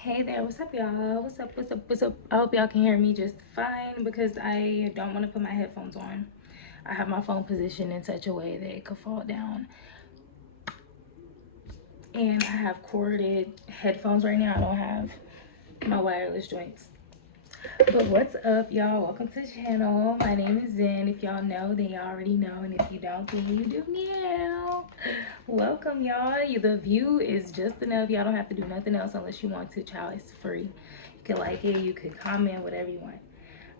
Hey there, what's up, y'all? What's up? I hope y'all can hear me just fine because I don't want to put my headphones on. I have my phone positioned in such a way that it could fall down. And I have corded headphones right now. I don't have my wireless joints. But what's up, y'all? Welcome to the channel. My name is Zen. If y'all know, then y'all already know. And if you don't, then you do now. Welcome, y'all. The view is just enough. Y'all don't have to do nothing else unless you want to. Child, it's free. You can like it, you can comment, whatever you want.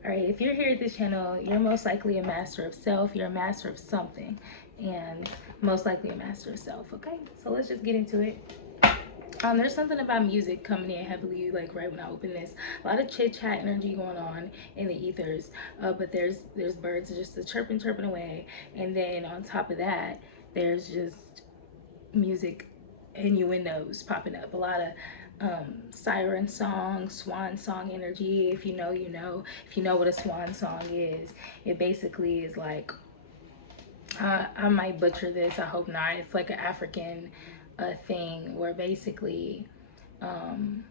All right, if you're here at this channel, you're most likely a master of self. You're a master of something. And most likely a master of self, okay? So let's just get into it. There's something about music coming in heavily, like right when I open this. A lot of chit chat energy going on in the ethers, but there's birds just chirping away, and then on top of that, there's just music innuendos popping up. A lot of siren song, swan song energy. If you know, you know. If you know what a swan song is, it basically is like I might butcher this. I hope not. It's like an African thing where basically um,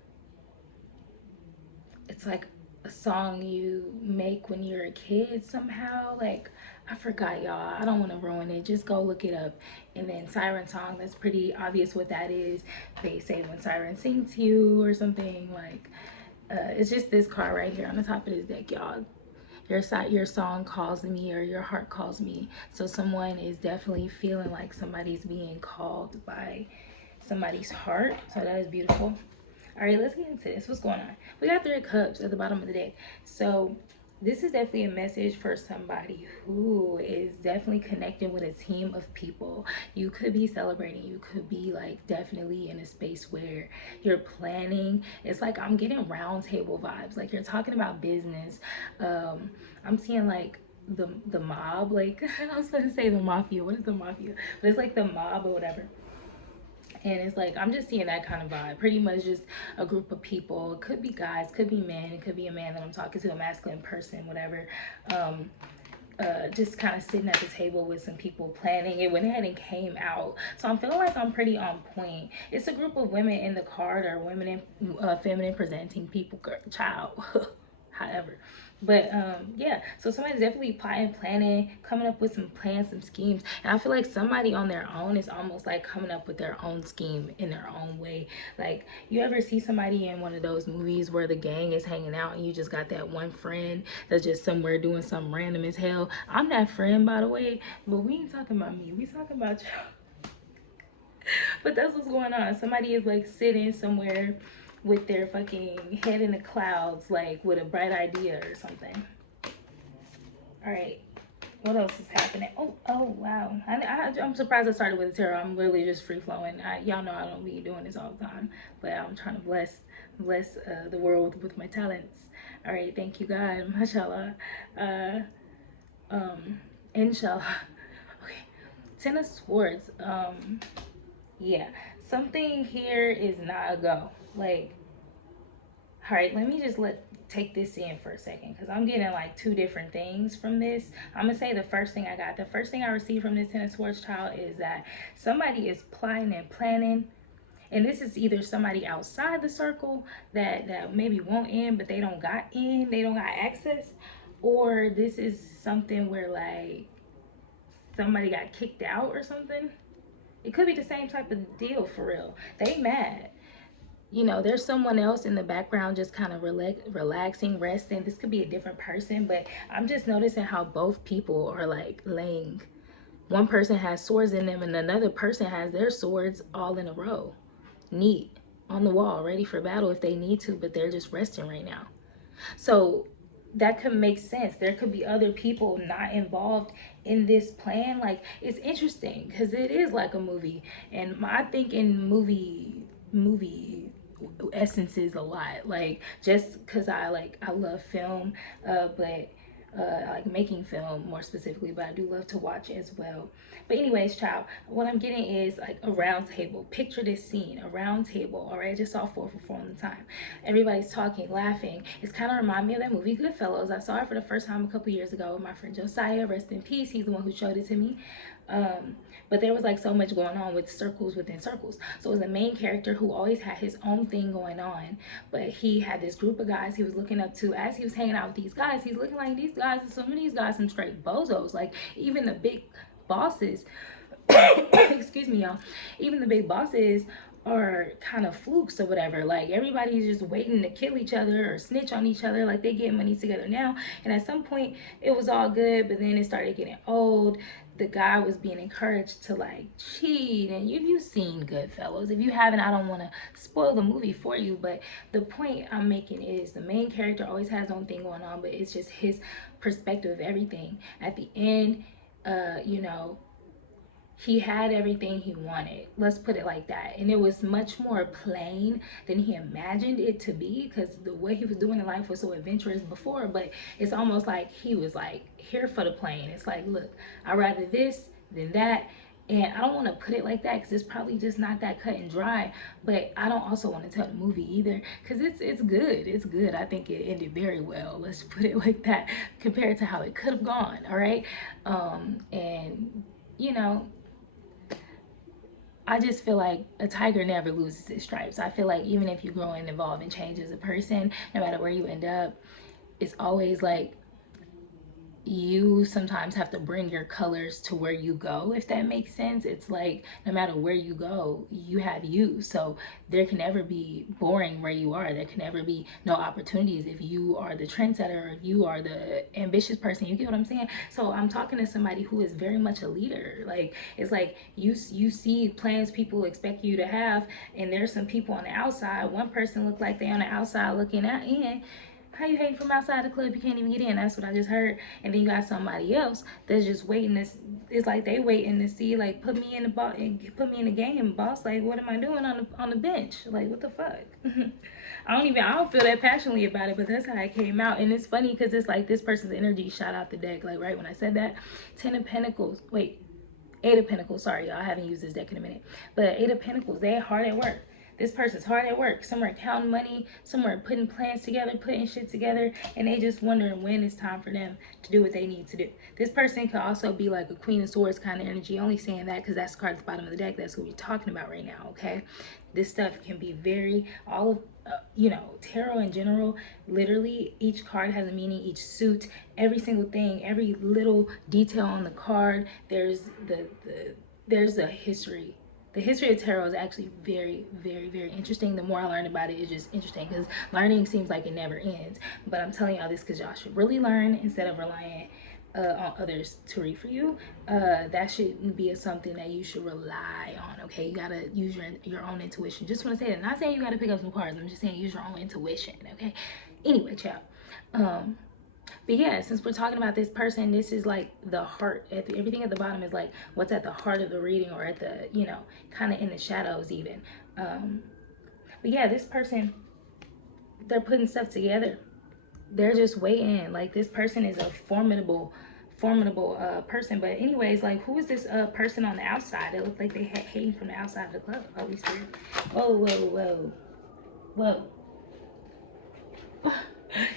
it's like a song you make when you're a kid somehow. Like I forgot, y'all. I don't want to ruin it. Just go look it up. And then siren song. That's pretty obvious what that is. They say when siren sings to you or something. Like it's just this card right here on the top of this deck, y'all. Your song calls me, or your heart calls me. So someone is definitely feeling like somebody's being called by somebody's heart. So that is beautiful. All right, let's get into this. What's going on? We got 3 cups at the bottom of the deck. So this is definitely a message for somebody who is definitely connecting with a team of people. You could be celebrating. You could be like definitely in a space where you're planning. It's like I'm getting roundtable vibes. Like you're talking about business. I'm seeing like the mob. Like I was going to say the mafia. What is the mafia? But it's like the mob or whatever. And it's like I'm just seeing that kind of vibe. Pretty much just a group of people. It could be guys, could be men, it could be a man that I'm talking to, a masculine person, whatever. Just kind of sitting at the table with some people planning. It went ahead and came out. So I'm feeling like I'm pretty on point. It's a group of women in the card, or women in feminine presenting people, child. However, but yeah, so somebody's definitely plotting, planning, coming up with some plans, some schemes, and I feel like somebody on their own is almost like coming up with their own scheme in their own way. Like you ever see somebody in one of those movies where the gang is hanging out and you just got that one friend that's just somewhere doing something random as hell? I'm that friend, by the way, but we ain't talking about me, we talking about you. But that's what's going on. Somebody is like sitting somewhere with their fucking head in the clouds, like with a bright idea or something. All right. What else is happening? Oh, wow. I'm surprised I started with the tarot. I'm literally just free flowing. Y'all know I don't be doing this all the time, but I'm trying to bless the world with my talents. All right. Thank you, God. Mashallah. Uh, Inshallah. Okay. Ten of Swords. Yeah. Something here is not a go. Like, all right, let me just take this in for a second, because I'm getting like 2 different things from this. I'm gonna say the first thing I received from this Ten of Swords, child, is that somebody is plotting and planning, and this is either somebody outside the circle that maybe won't in, but they don't got in, they don't got access, or this is something where like somebody got kicked out or something. It could be the same type of deal, for real. They mad. You know, there's someone else in the background just kind of relaxing, resting. This could be a different person, but I'm just noticing how both people are like laying. One person has swords in them and another person has their swords all in a row, neat, on the wall, ready for battle if they need to, but they're just resting right now. So that could make sense. There could be other people not involved in this plan. Like, it's interesting because it is like a movie, and I think in movie essences a lot. Like, just because I love film, but I like making film more specifically, but I do love to watch as well. But anyways, child, what I'm getting is like a round table. Picture this scene, a round table. All right, I just saw 4 for 4 on the time. Everybody's talking, laughing. It's kind of remind me of that movie Goodfellas. I saw it for the first time a couple years ago with my friend Josiah. Rest in peace. He's the one who showed it to me. But there was like so much going on with circles within circles. So it was a main character who always had his own thing going on, but he had this group of guys he was looking up to. As he was hanging out with these guys, he's looking like these guys, and some of these guys some straight bozos. Like even the big bosses, excuse me, y'all, even the big bosses are kind of flukes or whatever. Like everybody's just waiting to kill each other or snitch on each other. Like they get money together now, and at some point it was all good, but then it started getting old. The guy was being encouraged to like cheat, and you've seen Goodfellas. If you haven't, I don't want to spoil the movie for you, but the point I'm making is the main character always has his own thing going on, but it's just his perspective of everything. At the end, you know, he had everything he wanted, let's put it like that, and it was much more plain than he imagined it to be, because the way he was doing in life was so adventurous before. But it's almost like he was like here for the plane. It's like, look, I'd rather this than that. And I don't want to put it like that because it's probably just not that cut and dry, but I don't also want to tell the movie either, because it's good. It's good. I think it ended very well, let's put it like that, compared to how it could have gone. All right. And you know, I just feel like a tiger never loses its stripes. I feel like even if you grow and evolve and change as a person, no matter where you end up, it's always like you sometimes have to bring your colors to where you go, if that makes sense. It's like no matter where you go, you have you. So there can never be boring where you are. There can never be no opportunities if you are the trendsetter or if you are the ambitious person. You get what I'm saying? So I'm talking to somebody who is very much a leader. Like it's like you see plans people expect you to have, and there's some people on the outside. One person look like they on the outside looking in. How you hating from outside the club? You can't even get in. That's what I just heard. And then you got somebody else that's just waiting. It's like they waiting to see, like, put me in the ball and put me in the game, boss. Like, what am I doing on the bench? Like, what the fuck? I don't feel that passionately about it, but that's how it came out. And it's funny because it's like this person's energy shot out the deck. Like right when I said that, 10 of Pentacles. Wait, 8 of Pentacles. Sorry, y'all. I haven't used this deck in a minute. But 8 of Pentacles, they're hard at work. This person's hard at work. Some are counting money. Some are putting plans together, putting shit together, and they just wondering when it's time for them to do what they need to do. This person could also be like a Queen of Swords kind of energy. Only saying that because that's the card at the bottom of the deck. That's who we're talking about right now, okay? This stuff can be very, all of, you know, tarot in general, literally each card has a meaning, each suit, every single thing, every little detail on the card. There's there's a history. The history of tarot is actually very, very, very interesting. The more I learn about it, it's just interesting because learning seems like it never ends. But I'm telling y'all this because y'all should really learn instead of relying on others to read for you. That shouldn't be something that you should rely on, okay? You gotta use your own intuition. Just want to say that. I'm not saying you gotta pick up some cards. I'm just saying use your own intuition, okay? Anyway, child. But yeah, since we're talking about this person, this is like the heart. Everything at the bottom is like what's at the heart of the reading, or at the, you know, kind of in the shadows even. But yeah, this person, they're putting stuff together. They're just waiting. Like this person is a formidable person. But anyways, like who is this person on the outside? It looked like they had hating from the outside of the club. Holy Spirit. Whoa.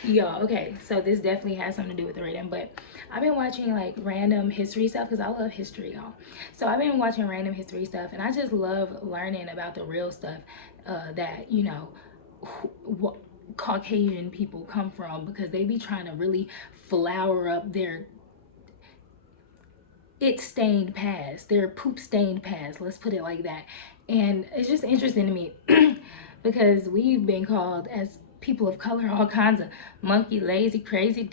Y'all, okay, so this definitely has something to do with the reading, but I've been watching like random history stuff because I love history, y'all. So I've been watching random history stuff, and I just love learning about the real stuff that, you know, what Caucasian people come from, because they be trying to really flower up their stained past, their poop stained past, let's put it like that. And it's just interesting to me because we've been called as people of color all kinds of monkey, lazy, crazy,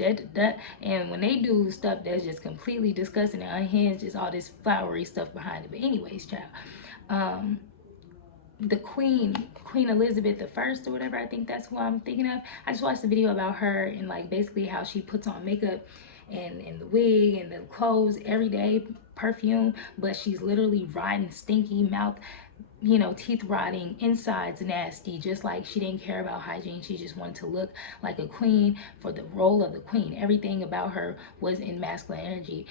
and when they do stuff that's just completely disgusting and unhinged, it's all this flowery stuff behind it. But anyways, child, the Queen Elizabeth I or whatever, I think that's who I'm thinking of. I just watched a video about her and like basically how she puts on makeup and the wig and the clothes every day, perfume, but she's literally rotten, stinky mouth, you know, teeth rotting, insides nasty, just like she didn't care about hygiene. She just wanted to look like a queen for the role of the queen. Everything about her was in masculine energy,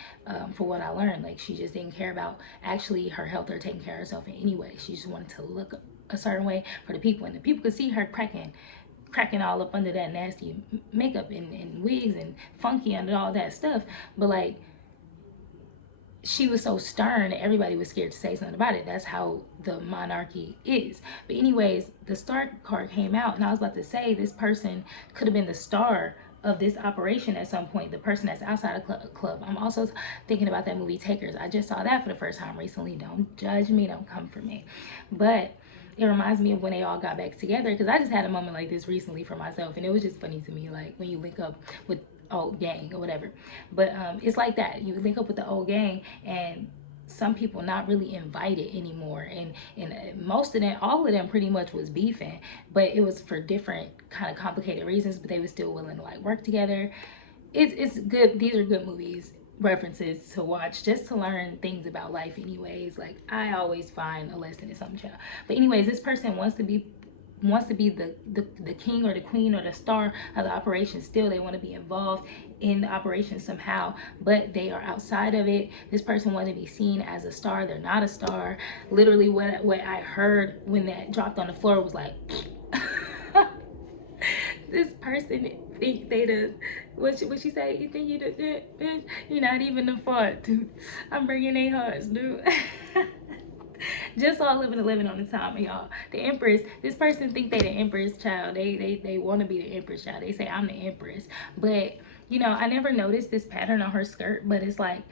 for what I learned. Like she just didn't care about actually her health or taking care of herself in any way. She just wanted to look a certain way for the people, and the people could see her cracking all up under that nasty makeup and wigs and funky under all that stuff. But like, she was so stern that everybody was scared to say something about it. That's how the monarchy is. But anyways, the star card came out, and I was about to say this person could have been the star of this operation at some point, the person that's outside the club. I'm also thinking about that movie Takers. I just saw that for the first time recently. Don't judge me, don't come for me. But it reminds me of when they all got back together, because I just had a moment like this recently for myself, and it was just funny to me, like when you link up with old gang or whatever. But it's like that. You link up with the old gang, and some people not really invited anymore, and most of them, all of them pretty much was beefing, but it was for different kind of complicated reasons, but they were still willing to like work together. It's good. These are good movies, references to watch, just to learn things about life anyways. Like I always find a lesson in something. But anyways, this person wants to be the king or the queen or the star of the operation. Still, they want to be involved in the operation somehow, but they are outside of it. This person wanted to be seen as a star. They're not a star. Literally what I heard when that dropped on the floor was like this person think they the what she say, you think you the good bitch, you're not even the fart, dude. I'm bringing their hearts, dude. Just all living on the time, y'all. The Empress, this person think they the Empress child. They want to be the Empress child. They say I'm the Empress. But you know, I never noticed this pattern on her skirt, but it's like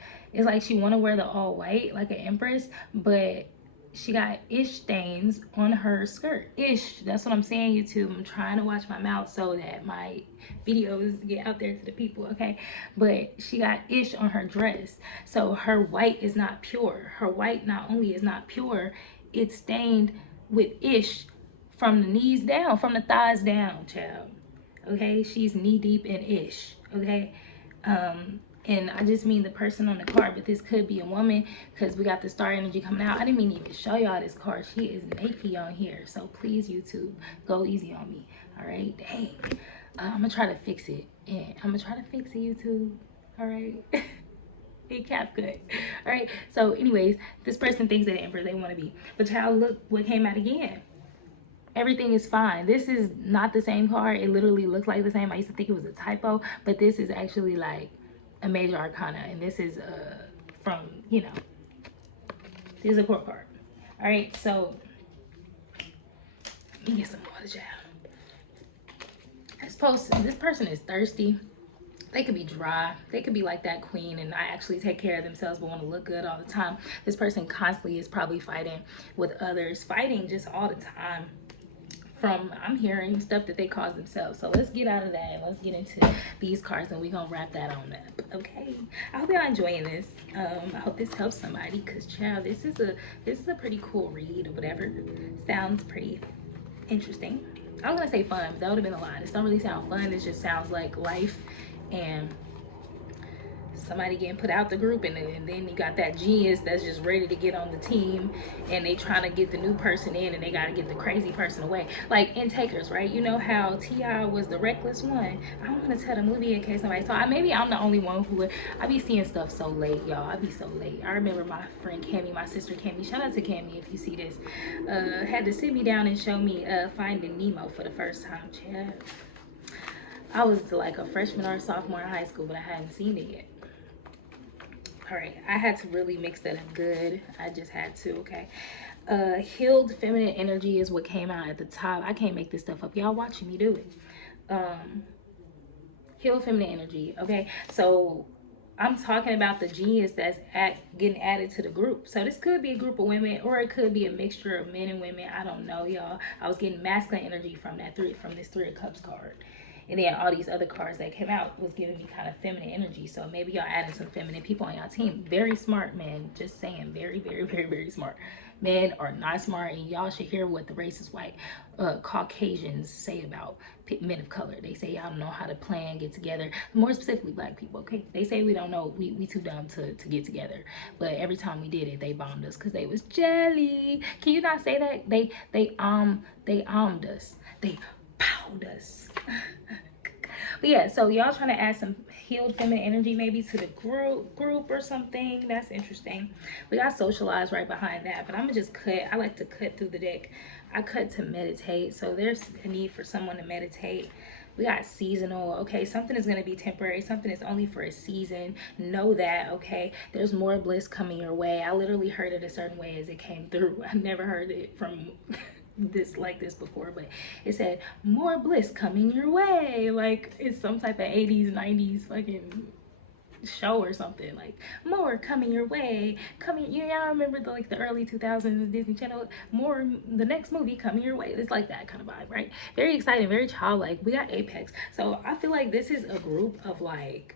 she want to wear the all white like an Empress, but she got ish stains on her skirt. Ish, that's what I'm saying, YouTube. I'm trying to watch my mouth so that my videos get out there to the people, okay? But she got ish on her dress. So her white is not pure. Her white not only is not pure, it's stained with ish from the knees down, from the thighs down, child. Okay, she's knee deep in ish, okay? And I just mean the person on the card, but this could be a woman because we got the star energy coming out. I didn't even show y'all this card. She is naked on here. So please, YouTube, go easy on me. All right? Dang. I'm going to try to fix it. And I'm going to try to fix it, YouTube. All right? It cap good. All right? So anyways, this person thinks that the Emperor they want to be. But child, look what came out again. Everything is fine. This is not the same card. It literally looks like the same. I used to think it was a typo, but this is actually like a major arcana, and this is from, you know, this is a court card. All right, so let me get some water, child. This person is thirsty. They could be dry. They could be like that queen and not actually take care of themselves but want to look good all the time. This person constantly is probably fighting with others, fighting just all the time. From I'm hearing stuff that they cause themselves. So let's get out of that and let's get into these cards, and we're gonna wrap that on up. Okay, I hope y'all enjoying this. I hope this helps somebody, because child, this is a pretty cool read or whatever. Sounds pretty interesting. I was gonna say fun, but that would have been a lie. This don't really sound fun. It just sounds like life and somebody getting put out the group, and then you got that genius that's just ready to get on the team, and they trying to get the new person in, and they got to get the crazy person away. Like in Takers, right? You know how T.I. was the reckless one. I don't want to tell the movie in case somebody saw. Maybe I'm the only one who I be seeing stuff so late, y'all. I be so late. I remember my friend Cammy, my sister Cammy. Shout out to Cammy if you see this. Had to sit me down and show me Finding Nemo for the first time. Chad. I was like a freshman or a sophomore in high school, but I hadn't seen it yet. All right, I had to really mix that up good. I just had to, okay. Healed feminine energy is what came out at the top. I can't make this stuff up. Y'all watching me do it. Healed feminine energy, okay. So I'm talking about the genius that's getting added to the group. So this could be a group of women, or it could be a mixture of men and women. I don't know, y'all. I was getting masculine energy from this Three of Cups card. And then all these other cards that came out was giving me kind of feminine energy. So maybe y'all adding some feminine people on y'all team. Very smart men. Just saying. Very, very, very, very smart. Men are not smart. And y'all should hear what the racist white Caucasians say about men of color. They say y'all don't know how to plan, get together. More specifically, black people, okay? They say we don't know. We too dumb to get together. But every time we did it, they bombed us because they was jelly. Can you not say that? They armed us. They powed us. But yeah, so y'all trying to add some healed feminine energy maybe to the group or something. That's interesting. We got socialized right behind that, but I'm gonna just cut. I like to cut through the deck. I cut to meditate, so there's a need for someone to meditate. We got seasonal. Okay, something is going to be temporary, something is only for a season. Know that. Okay, there's more bliss coming your way. I literally heard it a certain way as it came through. I never heard it from this like this before, but it said more bliss coming your way, like it's some type of 80s 90s fucking show or something. Like more coming your way, coming, you all remember the like the early 2000s Disney Channel, more, the next movie coming your way. It's like that kind of vibe, right? Very exciting, very childlike. We got Apex, so I feel like this is a group of like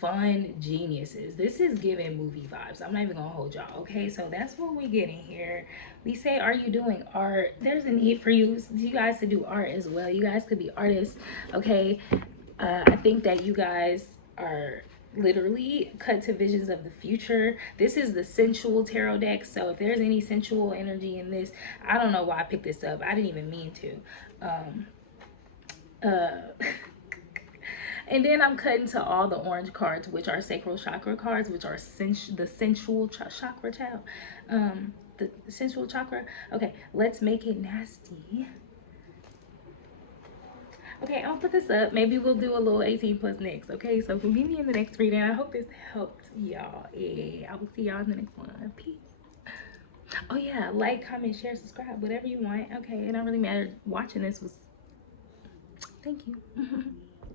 fun geniuses. This is giving movie vibes. I'm not even gonna hold y'all. Okay, so that's what we getting here. We say, are you doing art? There's a need for you guys to do art as well. You guys could be artists. Okay, I think that you guys are literally cut to visions of the future. This is the sensual tarot deck, so if there's any sensual energy in this, I don't know why I picked this up. I didn't even mean to. And then I'm cutting to all the orange cards, which are sacral chakra cards, which are the sensual chakra, child. The sensual chakra. Okay, let's make it nasty. Okay, I'm gonna put this up. Maybe we'll do a little 18 plus next. Okay, so meet me in the next reading. I hope this helped y'all. Yeah, I will see y'all in the next one. Peace. Oh yeah, like, comment, share, subscribe, whatever you want. Okay, it don't really matter. Watching this was, thank you.